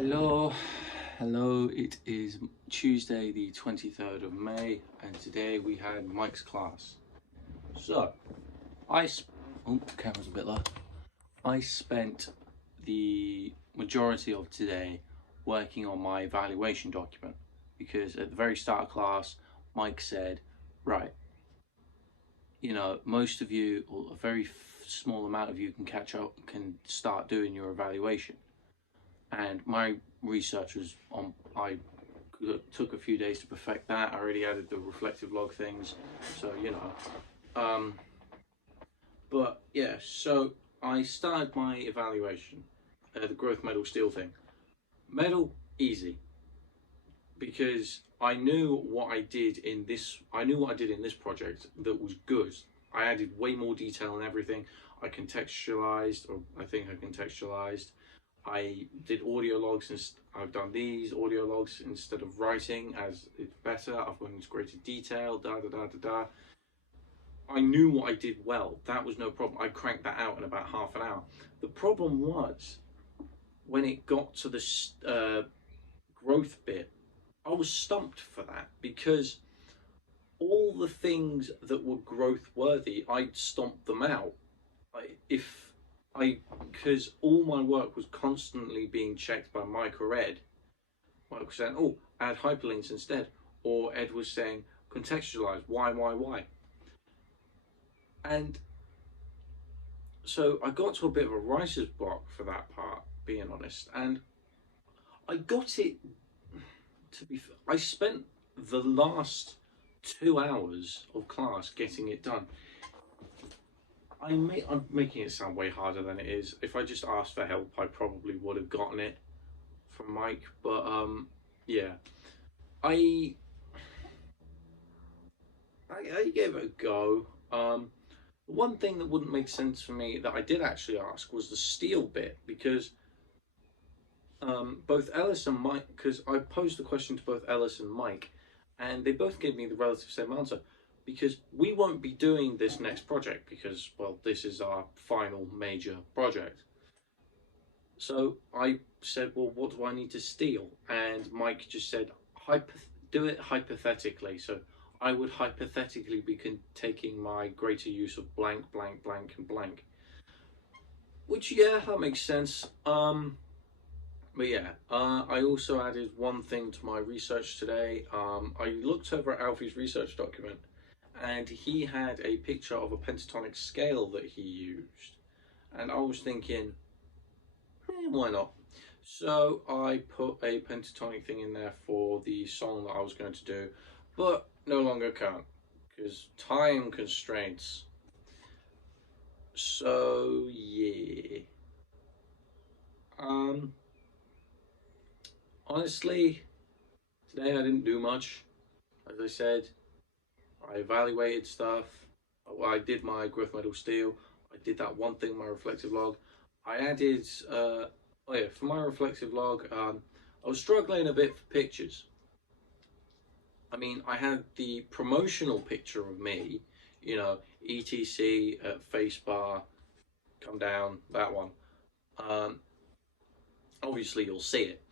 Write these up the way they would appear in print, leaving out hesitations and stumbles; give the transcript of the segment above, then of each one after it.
Hello, hello, it is Tuesday the 23rd of May and today we had Mike's class. So, oh, the camera's a bit low. I spent the majority of today working on my evaluation document because at the very start of class, Mike said, right, most of you, or a very small amount of you can start doing your evaluation. And my research was on, I took a few days to perfect that. I already added the reflective log things, so but yeah, so I started my evaluation, the growth medal steel thing. Medal, easy, because I knew what I did in this project that was good. I added way more detail and everything. I contextualized, or I think I contextualized. I did audio logs, and I've done these audio logs instead of writing, as it's better. I've gone into greater detail, I knew what I did well. That was no problem. I cranked that out in about half an hour. The problem was when it got to the growth bit, I was stumped for that because all the things that were growth worthy, I'd stomped them out. Because all my work was constantly being checked by Mike or Ed. Mike was saying, oh, add hyperlinks instead. Or Ed was saying, contextualize, why? And so I got to a bit of a writer's block for that part, being honest. And I got it, I spent the last 2 hours of class getting it done. I'm making it sound way harder than it is. If I just asked for help, I probably would have gotten it from Mike. But yeah, I gave it a go. One thing that wouldn't make sense for me that I did actually ask was the steel bit, because both Ellis and Mike, because I posed the question to both Ellis and Mike, and they both gave me the relative same answer. Because we won't be doing this next project because, well, this is our final major project. So I said, well, what do I need to steal? And Mike just said, do it hypothetically. So I would hypothetically be taking my greater use of blank, blank, blank, and blank. Which, yeah, that makes sense. But yeah, I also added one thing to my research today. I looked over at Alfie's research document, and he had a picture of a pentatonic scale that he used, and I was thinking, why not? So I put a pentatonic thing in there for the song that I was going to do, but no longer can because time constraints. So yeah, honestly, today I didn't do much. As I said, I evaluated stuff. I did my growth medal steel. I did that one thing, my reflective log. I added, oh yeah, for my reflective log, I was struggling a bit for pictures. I mean, I had the promotional picture of me, ETC at face bar, come down, that one. Obviously you'll see it.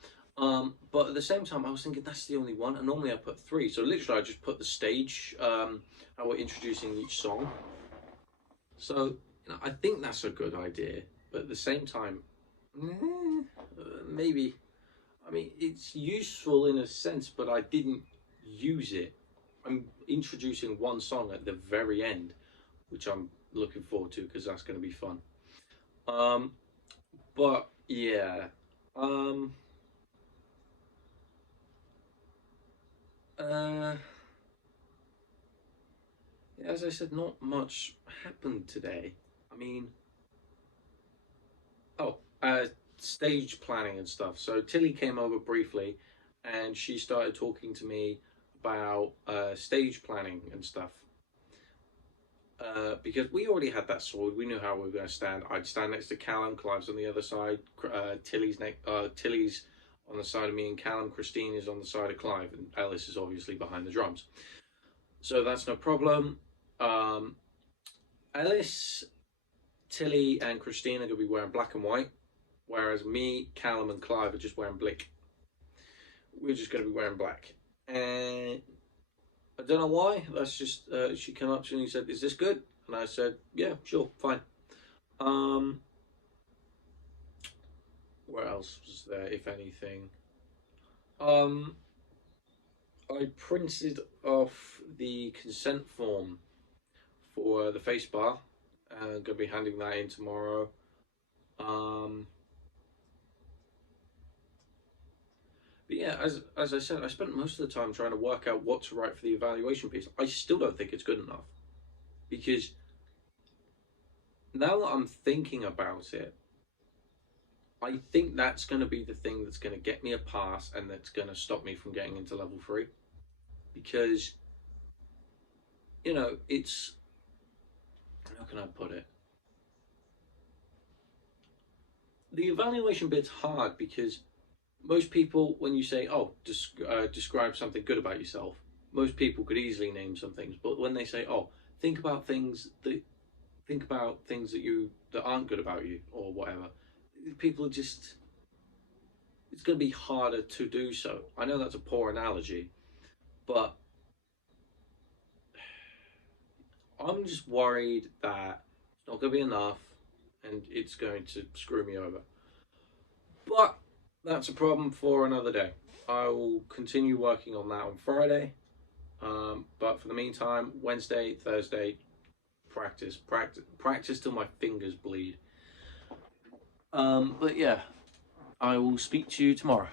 But at the same time, I was thinking that's the only one, and normally I put 3. So literally I just put the stage, how we're introducing each song. So I think that's a good idea, but at the same time, maybe. I mean, it's useful in a sense, but I didn't use it. I'm introducing one song at the very end, which I'm looking forward to because that's going to be fun. But yeah, as I said, not much happened today. I mean, stage planning and stuff. So Tilly came over briefly and she started talking to me about stage planning and stuff. Because we already had that sorted, we knew how we were going to stand. I'd stand next to Callum, Clive's on the other side, Tilly's on the side of me and Callum, Christine is on the side of Clive, and Ellis is obviously behind the drums. So that's no problem. Ellis, Tilly and Christine are going to be wearing black and white. whereas me, Callum, and Clive are just wearing blick. We're just going to be wearing black. And I don't know why. That's just she came up to me and said, "Is this good?" And I said, "Yeah, sure, fine." What else was there, if anything? I printed off the consent form for the face bar. Gonna be handing that in tomorrow. But yeah, as I said, I spent most of the time trying to work out what to write for the evaluation piece. I still don't think it's good enough, because now that I'm thinking about it, I think that's going to be the thing that's going to get me a pass and that's going to stop me from getting into level 3. Because, you know, it's, how can I put it? The evaluation bit's hard because most people, when you say, "Oh, describe something good about yourself," most people could easily name some things. But when they say, "Oh, think about things that that aren't good about you," or whatever, people are just, it's going to be harder to do so. I know that's a poor analogy, but I'm just worried that it's not going to be enough and it's going to screw me over. But that's a problem for another day. I will continue working on that on Friday. But for the meantime, Wednesday, Thursday, practice till my fingers bleed. But yeah, I will speak to you tomorrow.